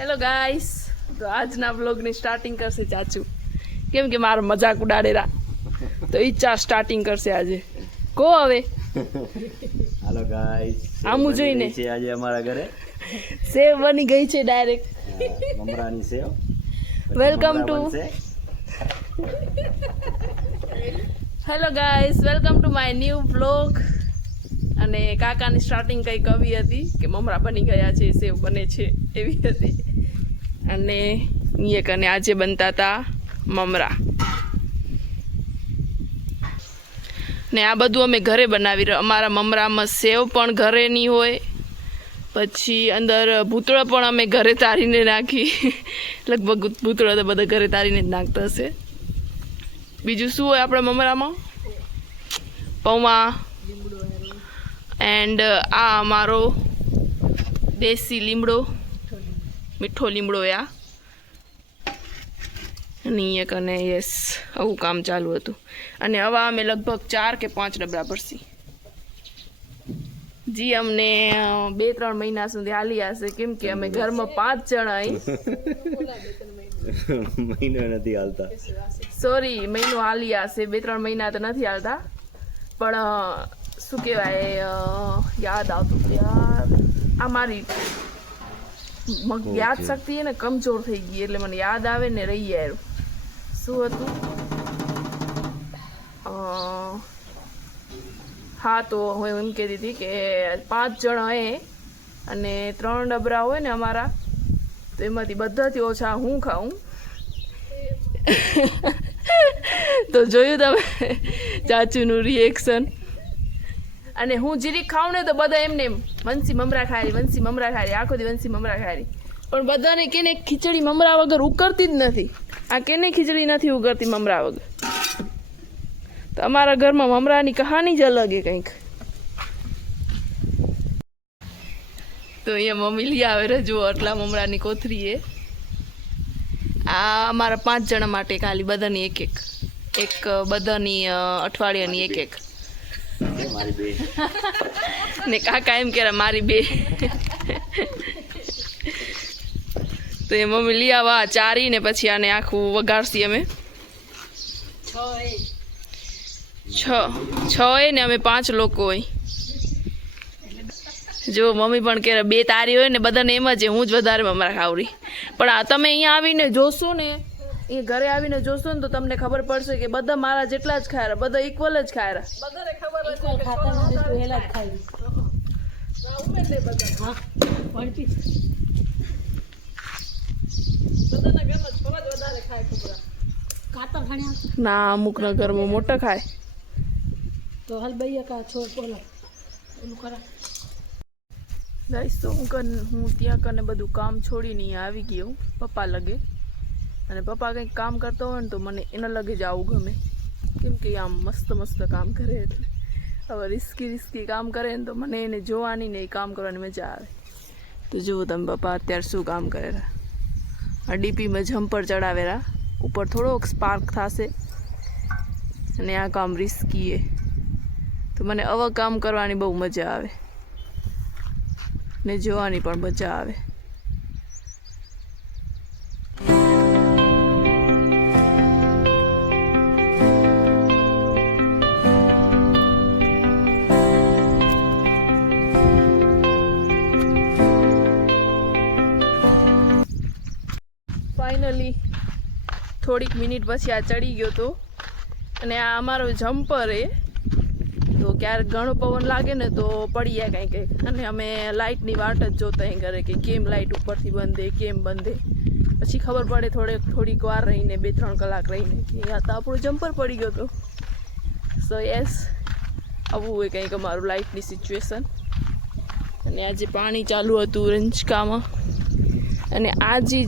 Hello guys, તો આજના વ્લોગની starting કરશે ચાચુ, કેમ કે મારો મજાક ઉડાડેરા તો ઈચ્છા સ્ટાર્ટિંગ કરશે આજે. કો હવે હાલો ગાઈસ, આમું જોઈને છે આજે અમારા ઘરે સેવ બની ગઈ છે ડાયરેક્ટ. મમરાની સેવ. Welcome to hello guys, welcome to my new vlog. અને કાકાની સ્ટાર્ટિંગ કંઈક આવી હતી કે મમરા બની ગયા છે, સેવ બને છે એવી હતી. અને એ કને આજે બનતા હતા મમરા. ને આ બધું અમે ઘરે બનાવી રહ્યા. અમારા મમરામાં સેવ પણ ઘરેની હોય, પછી અંદર ભૂતળો પણ અમે ઘરે તારીને નાખી. લગભગ ભૂતળો તો બધા ઘરે તારીને જ નાખતા હશે. બીજું શું હોય આપણા મમરામાં? પૌવા એન્ડ આ અમારો દેશી લીમડો, મીઠો લીમડો. આ અને કને યસ આવું કામ ચાલુ હતું. અને હવે અમે લગભગ 4 કે 5 ડબરા ભરશી. જી અમને 2-3 મહિના સુધી હાલી હશે, કેમ કે અમે ઘરમાં 5 જણા અહીં. મહિનો નથી હાલતા, સોરી, મહિનો હાલી હશે, 2-3 મહિના તો નથી હાલતા. પણ શું કહેવાય, યાદ આવતું યાર, આ મારી યાદ શક્તિ ને કમજોર થઈ ગઈ, એટલે મને યાદ આવે ને રહી આવ્યું. શું હતું? હા, તો હું એમ કહેતી હતી કે 5 જણા હોય અને 3 ડબરા હોય ને અમારા, તો એમાંથી બધાથી ઓછા હું ખાઉં. તો જોયું તમે ચાચુનું રિએક્શન. અને હું જીરીક ખાઉં ને તો બધા એમને વંશી મમરા ખાય, વંશી મમરા ખાય, આખો દી વંશી મમરા ખાય. પણ બધાને કેને ખીચડી મમરા વગર ઉકળતી જ નથી. આ કેને ખીચડી નથી ઉકળતી મમરા વગર. તો અમારા ઘરમાં મમરાની કહાની જ અલગ છે કંઈક. તો અહીંયા મમ્મી લઈ આવે રે, જુઓ આટલા મમરાની કોથરી એ. આ અમારા 5 જણા માટે ખાલી, બધાની એક બધાની અઠવાડિયાની એક. ને કાકા એમ કે મારી 2. તો એ મમ્મી લઈ આવા ચારીને પછી આને આખું વઘારશી અમે. 6 ને અમે 5 લોકો હોય. જો મમ્મી પણ કે 2 તારી હોય ને બધાને એમ જ, હું જ વધારે મમરા ખાવરી. પણ આ તમે અહીંયા આવીને જોશો ને, એ ઘરે આવીને જોશો ને, તો તમને ખબર પડશે કે બધા મારા જેટલા જ ખાયરા, બધા ઇક્વલ જ ખાયરા. બધાને ખબર જ છે ખાતા નથી તો હેલા જ ખાઈ. ઉમેર દે બધા. હા, વળતી બધાના ઘરમાં થોડા જ વધારે ખાય છોકરા. કાતર ખાણ્યા ના, અમુકના ઘરમાં મોટા ખાય. તો હાલ બૈયા કા છોડ બોલો એનું કરા. ગાઈસ, તો હું ત્યાં કને બધું કામ છોડીને અહીંયા આવી ગયો પપ્પા લગે. અને પપ્પા કંઈક કામ કરતા હોય ને તો મને એના લગે જ આવું ગમે, કેમ કે આમ મસ્ત કામ કરે. એટલે હવે રિસ્કી કામ કરે ને તો મને એને જોવાની ને એ કામ કરવાની મજા આવે. તો જુઓ તમે પપ્પા અત્યારે શું કામ કરેલા. આ ડીપીમાં જમ્પર ચડાવેલા, ઉપર થોડોક સ્પાર્ક થશે. અને આ કામ રિસ્કી એ. તો મને આવા કામ કરવાની બહુ મજા આવે ને જોવાની પણ મજા આવે. ફાઇનલી થોડીક મિનિટ પછી આ ચડી ગયો તો. અને આ અમારો જમ્પર એ, તો ક્યારેક ઘણો પવન લાગે ને તો પડી જાય કંઈક. અને અમે લાઇટની વાટ જ જોતા અહીં ઘરે કે કેમ લાઇટ ઉપરથી બંધે, કેમ બંધે. પછી ખબર પડે થોડીક વાર રહીને, 2-3 કલાક રહીને, કે આ તો આપણો જમ્પર પડી ગયો હતો. સો યસ, આવું હોય કંઈક અમારું લાઇટની સિચ્યુએશન. અને આજે પાણી ચાલુ હતું રંજકામાં. અને આજે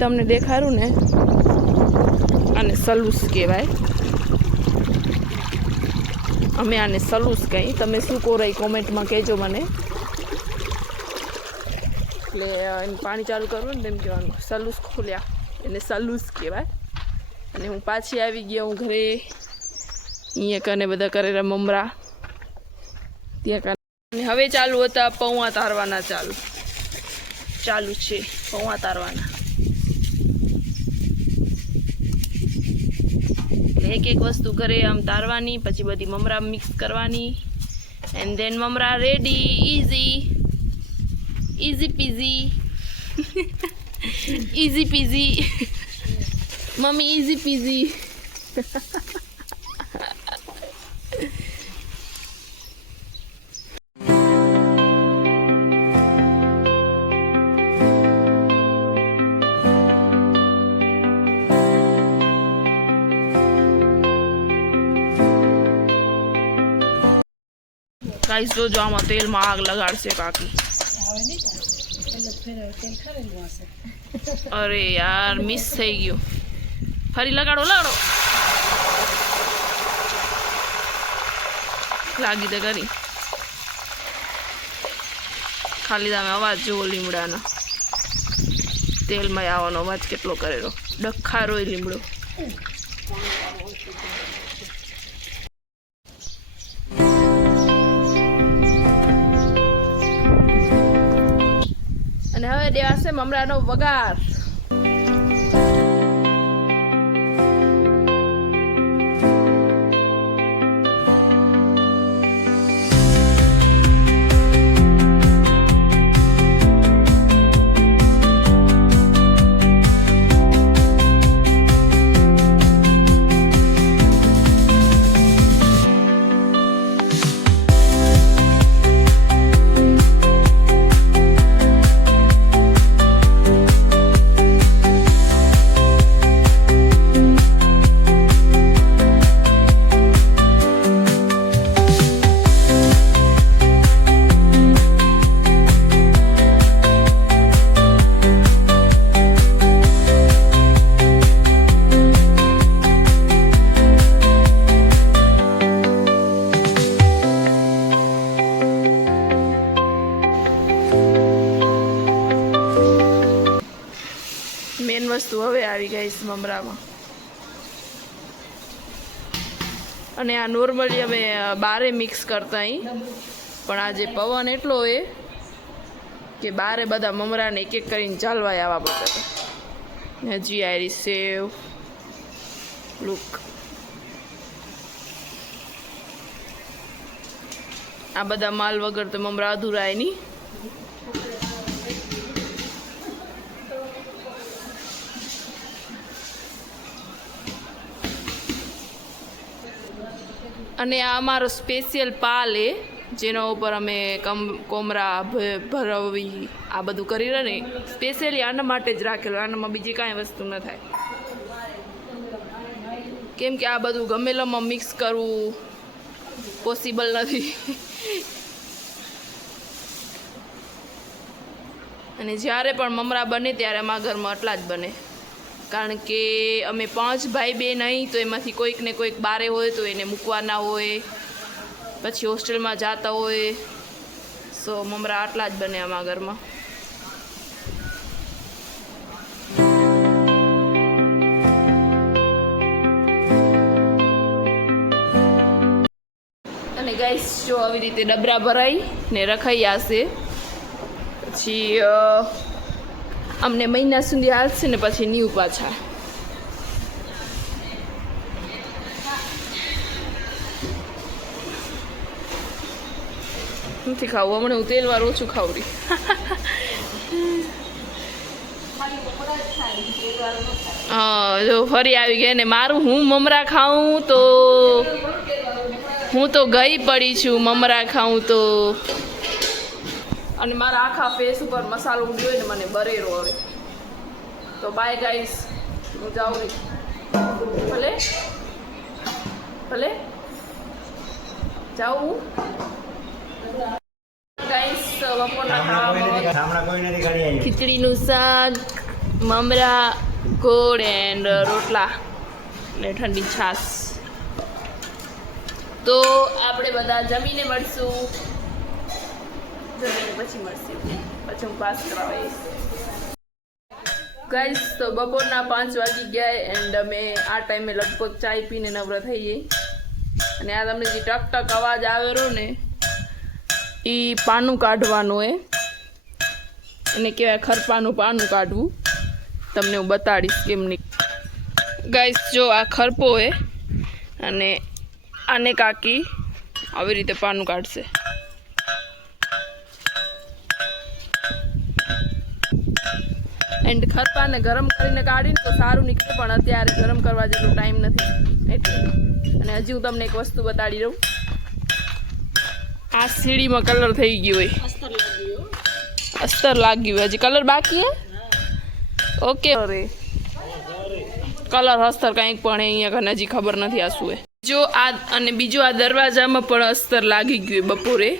તમને દેખાડું ને, આને સલુસ કહેવાય. અમે આને સલુસ કહી. તમે શું કહો રહી કોમેન્ટમાં કહેજો મને. એટલે પાણી ચાલુ કરવું ને તેમ કહેવાનું, સલુસ ખોલ્યા એને સલુસ કહેવાય. અને હું પાછી આવી ગયા હું ઘરે. અહીંયા કને બધા કરેલા મમરા ત્યાં કને. હવે ચાલુ હતા પૌવા તારવાના ચાલુ. ચાલુ છે પૌવા તારવાના. એક એક વસ્તુ કરે આમ તારવાની, પછી બધી મમરા મિક્સ કરવાની, એન્ડ ધેન મમરા ready. Easy peasy easy peasy mummy easy peasy. Guys જો આમાં તેલમાં આગ લગાડશે કાકી. અરે યાર મિસ થઈ ગયું. ફરી લગાડો. લાગી દે કરી. ખાલી તમે અવાજ જુઓ લીમડાનો. તેલમાં આવવાનો અવાજ કેટલો કરેલો. ડખારો લીમડો. અને હવે દેવાશે મમરાનો વઘાર. મેન વસ્તુ હવે આવી ગઈ છે મમરામાં. અને આ નોર્મલી અમે બારે મિક્સ કરતા અહીં, પણ આજે પવન એટલો હોય કે બારે બધા મમરાને એક એક કરીને ચાલવા આવવા પડતા. હજી આરી સેવ લુક. આ બધા માલ વગર તો મમરા અધૂરાય નહીં. અને આ અમારો સ્પેશિયલ પાલ એ જેના ઉપર અમે કોમરા ભરવી આ બધું કરી રહ્યા ને સ્પેશિયલી આના માટે જ રાખેલું. આનામાં બીજી કાંઈ વસ્તુ ન થાય, કેમ કે આ બધું ગમેલામાં મિક્સ કરવું પોસિબલ નથી. અને જ્યારે પણ મમરા બને ત્યારે અમારા ઘરમાં આટલા જ બને, કારણ કે અમે 5 ભાઈ બહેન અહીં, તો એમાંથી કોઈક ને કોઈક બારે હોય તો એને મૂકવાના હોય, પછી હોસ્ટેલમાં જતા હોય. સો મમરા આટલા જ બને અમારા ઘરમાં. અને ગાઈસ જો આવી રીતે ડબરા ભરાઈ ને રખાઈ જશે, પછી અમને મહિના સુધી હાલશે ને પછી ન્યૂ પાછા. નથી ખાવું હમણાં, હું તેલવાળું ઓછું ખાવું રહી. હા જો ફરી આવી ગયા ને મારું. હું મમરા ખાઉં તો હું તો ગઈ પડી છું મમરા ખાઉં તો. અને મારા આખા ફેસ ઉપર મસાલો ઉડ્યો હોય ને મને બરેરો હવે. તો બાય ગાઈસ, હું જાઉં રહી. ભલે ભલે જાઉં ગાઈસ. બપોરના ખાવામાં ખીચડીનું શાક, મમરા, ગોળ એન્ડ રોટલા ને ઠંડી છાશ. તો આપણે બધા જમીને મળશું. પછી મળશે, પછી હું પાસ કરાવીશ. ગાઈસ તો બપોરના 5 વાગી ગયા એન્ડ અમે આ ટાઈમે લગભગ ચાય પીને નવરા થઈ જઈ. અને આ તમને જે ટક ટક અવાજ આવેલો ને એ પાનું કાઢવાનું એ. એને કહેવાય ખરપાનું પાનું કાઢવું. તમને હું બતાડીશ કેમની. ગાઈસ જો આ ખરપો હે અને આને કાકી આવી રીતે પાનું કાઢશે. એન્ડ ખરપાને ગરમ કરીને કાઢીને તો સારું નીકળે, પણ અત્યારે ગરમ કરવા જેટલો ટાઈમ નથી એટલે. અને હજી હું તમને એક વસ્તુ બતાડી દઉં. આ સીડીમાં કલર થઈ ગયો હોય, અસ્તર લાગ્યું હોય, હજી કલર બાકી હે. ઓકે અરે કલર અસ્તર કંઈક પણ અહીંયા કને હજી ખબર નથી આ શું હે. જો આ અને બીજું આ દરવાજામાં પણ અસ્તર લાગી ગયું બપોરે,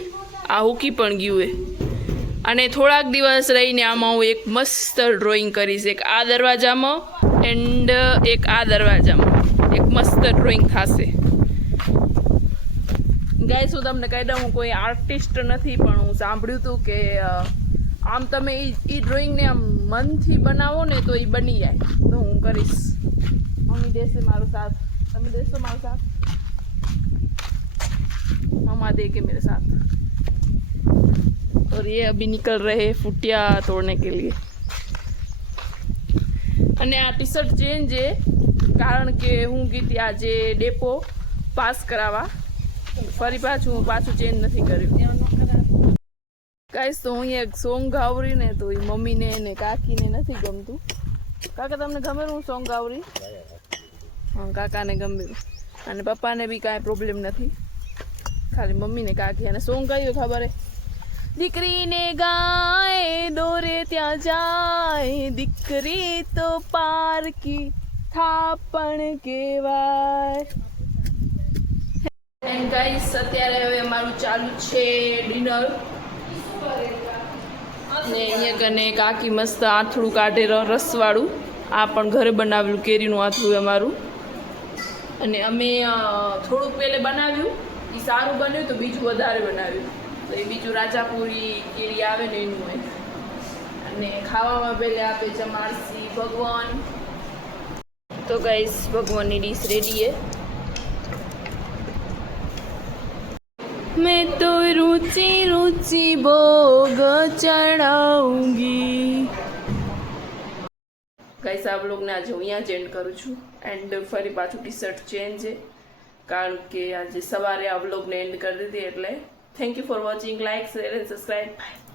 આ હુકી પણ ગયું હે. અને થોડાક દિવસ રહીને આમાં હું એક મસ્ત ડ્રોઈંગ કરીશ, એક આ દરવાજામાં એન્ડ એક આ દરવાજામાં એક મસ્ત ડ્રોઈંગ થશે. ગાઈસ હું તમને કહી દઉં, હું કોઈ આર્ટિસ્ટ નથી, પણ હું સાંભળ્યું હતું કે આમ તમે એ ડ્રોઈંગને આમ મનથી બનાવો ને તો એ બની જાય. તો હું કરીશ. મમ્મી દેશે મારો સાથ, તમે દેશો મારો સાથ? मम्मा दे के मेरे साथ. और ये अभी निकल रहे फुटिया तोड़ने के लिए. અને આ ટી શર્ટ ચેન્જ છે કારણ કે હું ગઈ હતી આજે ડેપો પાસ કરાવવા. ફરી પાછું ચેન્જ નથી કર્યું. ગાઈસ તો હું એક સોંગ ગાવરી ને તો એ મમ્મીને ને કાકીને નથી ગમતું. કાકા તમને ગમે હું સોંગ ગાવરી? હા કાકાને ગમે અને પપ્પાને બી કાંઈ પ્રોબ્લેમ નથી, ખાલી મમ્મીને કાકી. અને સોંગ કયું ખબર હે? દીકરીને ગાય દોરે ત્યાં જાય, દીકરી તો પારકી થાપણ કહેવાય. એન્ડ ગાઈસ અત્યારે હવે અમારું ચાલુ છે ડિનર. ને અહીંયા કને કાકી મસ્ત આથડું કાઢે રસવાળું. આ પણ ઘરે બનાવેલું કેરીનું આથડું અમારું. અને અમે થોડુંક પહેલે બનાવ્યું, એ સારું બન્યું તો બીજું વધારે બનાવ્યું. તો એ બીજું રાજાપુરી કેરી આવે ને એનું હોય. અને ખાવામાં પહેલે આપે ચમારસી ભગવાન. તો ગાઈસ ભગવાનની ડીશ રેડી હે. मैं तो रुचि रुचि भोग चढ़ाऊंगी. गाइस आप लोग ने आज હું અહીંયા જ એન્ડ કરું છું. એન્ડ ફરી પાછું ટી શર્ટ ચેન્જ છે કારણ કે આજે સવારે આ વ્લોગને એન્ડ કરી દીધી. એટલે thank you for watching. Like share and subscribe. By.